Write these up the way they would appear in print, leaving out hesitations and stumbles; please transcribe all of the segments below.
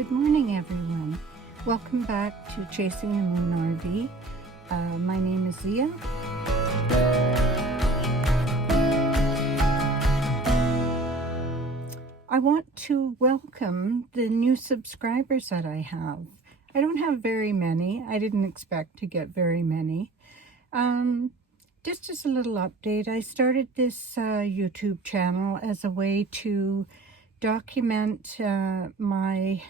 Good morning, everyone. Welcome back to Chasing the Moon RV. My name is Zia. I want to welcome the new subscribers that I have. I don't have very many. I didn't expect to get very many. Just as a little update, I started this YouTube channel as a way to document my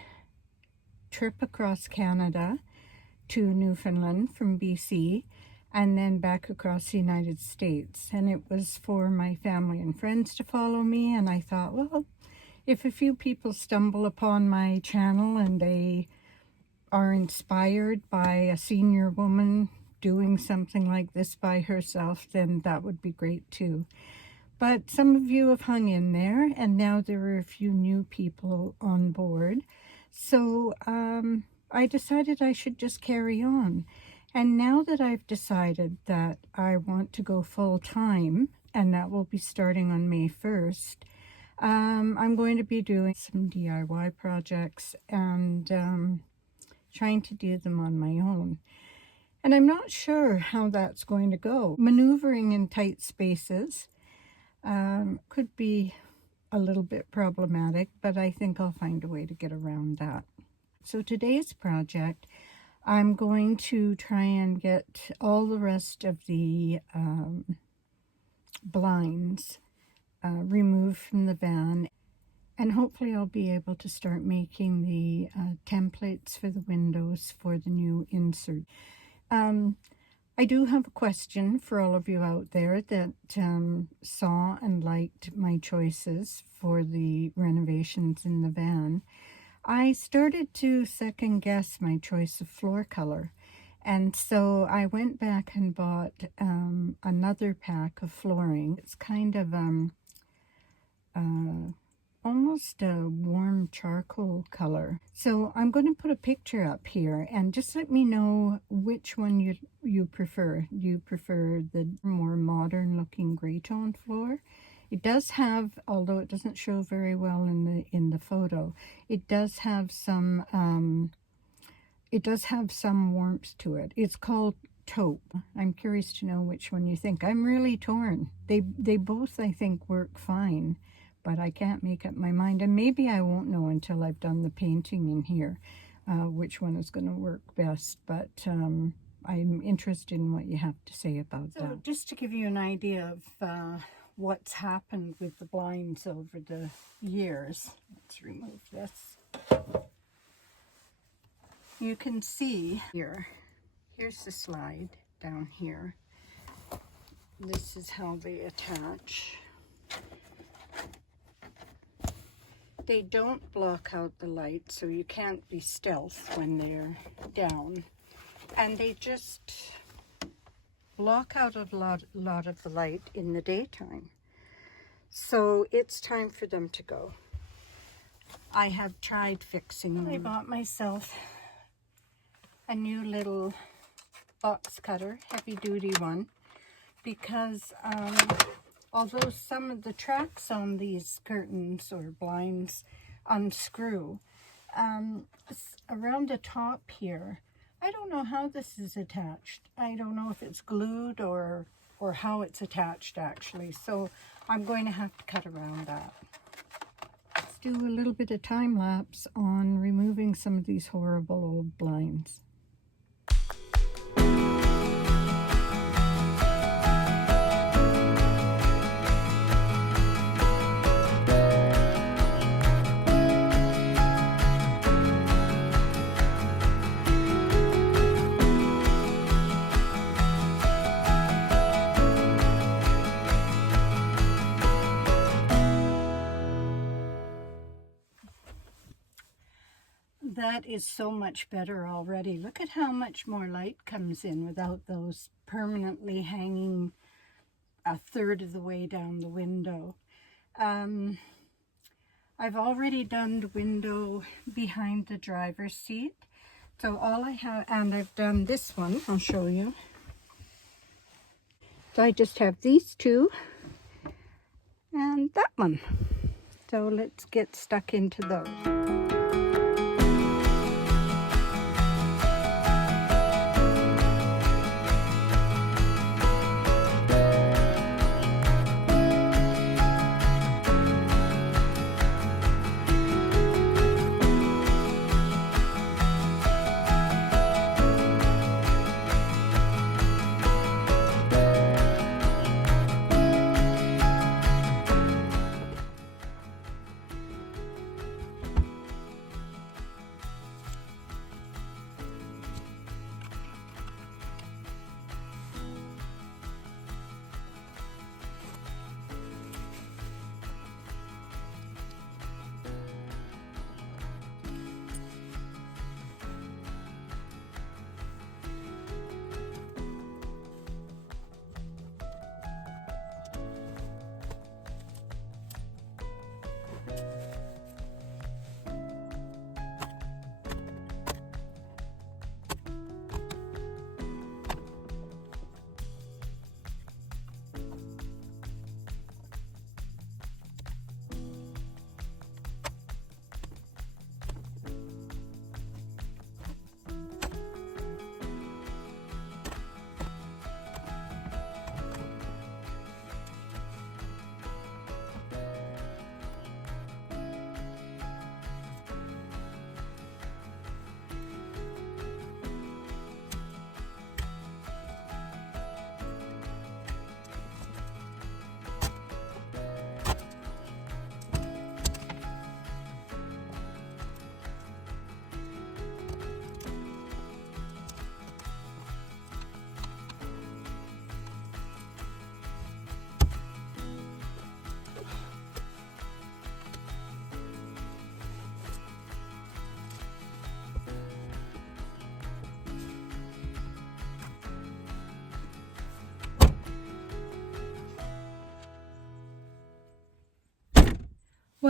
trip across Canada to Newfoundland from BC and then back across the United States. And it was for my family and friends to follow me, and I thought, well, if a few people stumble upon my channel and they are inspired by a senior woman doing something like this by herself, then that would be great too. But some of you have hung in there, and now there are a few new people on board. So I decided I should just carry on. And now that I've decided that I want to go full-time, and that will be starting on May 1st, I'm going to be doing some DIY projects and trying to do them on my own. And I'm not sure how that's going to go. Maneuvering in tight spaces could be a little bit problematic, but I think I'll find a way to get around that. So today's project, I'm going to try and get all the rest of the blinds removed from the van, and hopefully I'll be able to start making the templates for the windows for the new insert. I do have a question for all of you out there that saw and liked my choices for the renovations in the van. I started to second guess my choice of floor color, and so I went back and bought another pack of flooring. It's kind of almost a warm charcoal color. So I'm going to put a picture up here and just let me know which one you prefer. Do you prefer the more modern looking gray tone floor? It does have, although it doesn't show very well in the photo, it does have some warmth to it. It's called taupe. I'm curious to know which one you think. I'm really torn. They both, I think, work fine, but I can't make up my mind, and maybe I won't know until I've done the painting in here which one is going to work best, but I'm interested in what you have to say about that. So just to give you an idea of what's happened with the blinds over the years, let's remove this. You can see here's the slide down here. This is how they attach. They don't block out the light, so you can't be stealth when they're down. And they just block out a lot of the light in the daytime. So it's time for them to go. I have tried fixing them. I bought myself a new little box cutter, heavy duty one, because although some of the tracks on these curtains or blinds unscrew, around the top here, I don't know how this is attached. I don't know if it's glued or how it's attached actually. So I'm going to have to cut around that. Let's do a little bit of time lapse on removing some of these horrible old blinds. That is so much better already. Look at how much more light comes in without those permanently hanging a third of the way down the window. I've already done the window behind the driver's seat. So all I have, and I've done this one, I'll show you. So I just have these two and that one. So let's get stuck into those.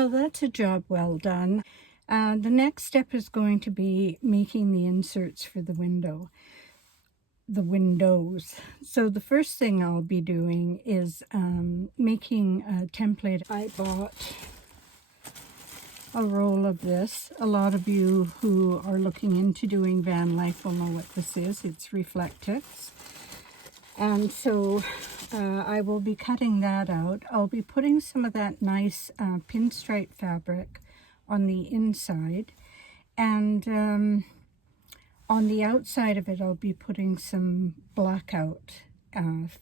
Well, that's a job well done. The next step is going to be making the inserts for the windows. So the first thing I'll be doing is making a template. I bought a roll of this. A lot of you who are looking into doing van life will know what this is. It's Reflectix. And so I will be cutting that out. I'll be putting some of that nice pinstripe fabric on the inside, and on the outside of it I'll be putting some blackout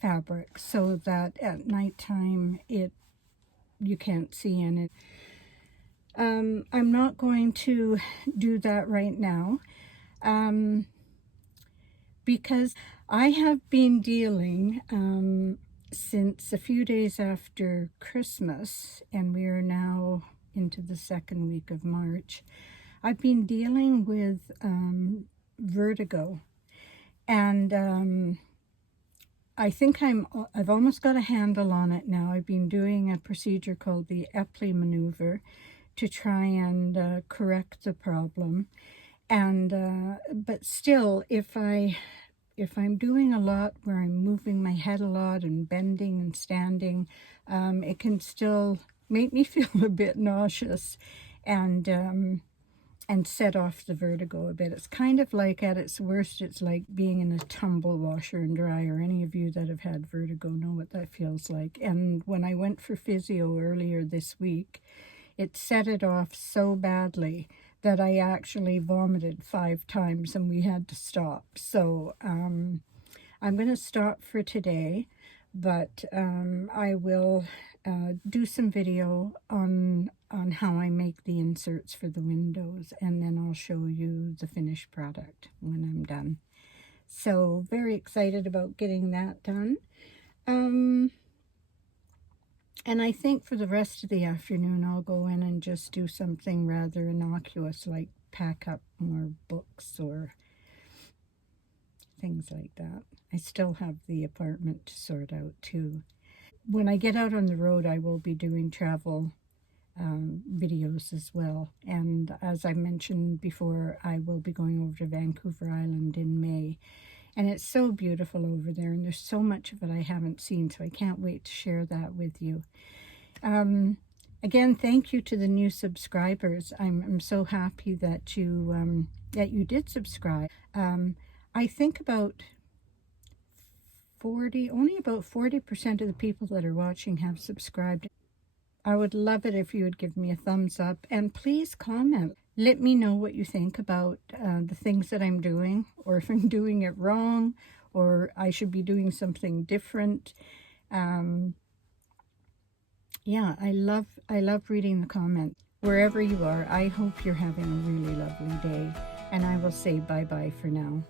fabric so that at nighttime you can't see in it. I'm not going to do that right now because I have been dealing since a few days after Christmas, and we are now into the second week of March. I've been dealing with vertigo, and I think I've almost got a handle on it now. I've been doing a procedure called the Epley maneuver to try and correct the problem. And but still, if I'm doing a lot where I'm moving my head a lot and bending and standing, it can still make me feel a bit nauseous and set off the vertigo a bit. It's kind of like, at its worst, it's like being in a tumble washer and dryer. Any of you that have had vertigo know what that feels like. And when I went for physio earlier this week, it set it off so badly that I actually vomited 5 times and we had to stop. So I'm going to stop for today, but I will do some video on how I make the inserts for the windows, and then I'll show you the finished product when I'm done. So very excited about getting that done. And I think for the rest of the afternoon, I'll go in and just do something rather innocuous, like pack up more books or things like that. I still have the apartment to sort out too. When I get out on the road, I will be doing travel videos as well. And as I mentioned before, I will be going over to Vancouver Island in May. And it's so beautiful over there, and there's so much of it I haven't seen, so I can't wait to share that with you. Again, thank you to the new subscribers. I'm so happy that you did subscribe. I think only about 40% of the people that are watching have subscribed. I would love it if you would give me a thumbs up, and please comment. Let me know what you think about the things that I'm doing, or if I'm doing it wrong, or I should be doing something different. Yeah, I love reading the comments. Wherever you are, I hope you're having a really lovely day, and I will say bye-bye for now.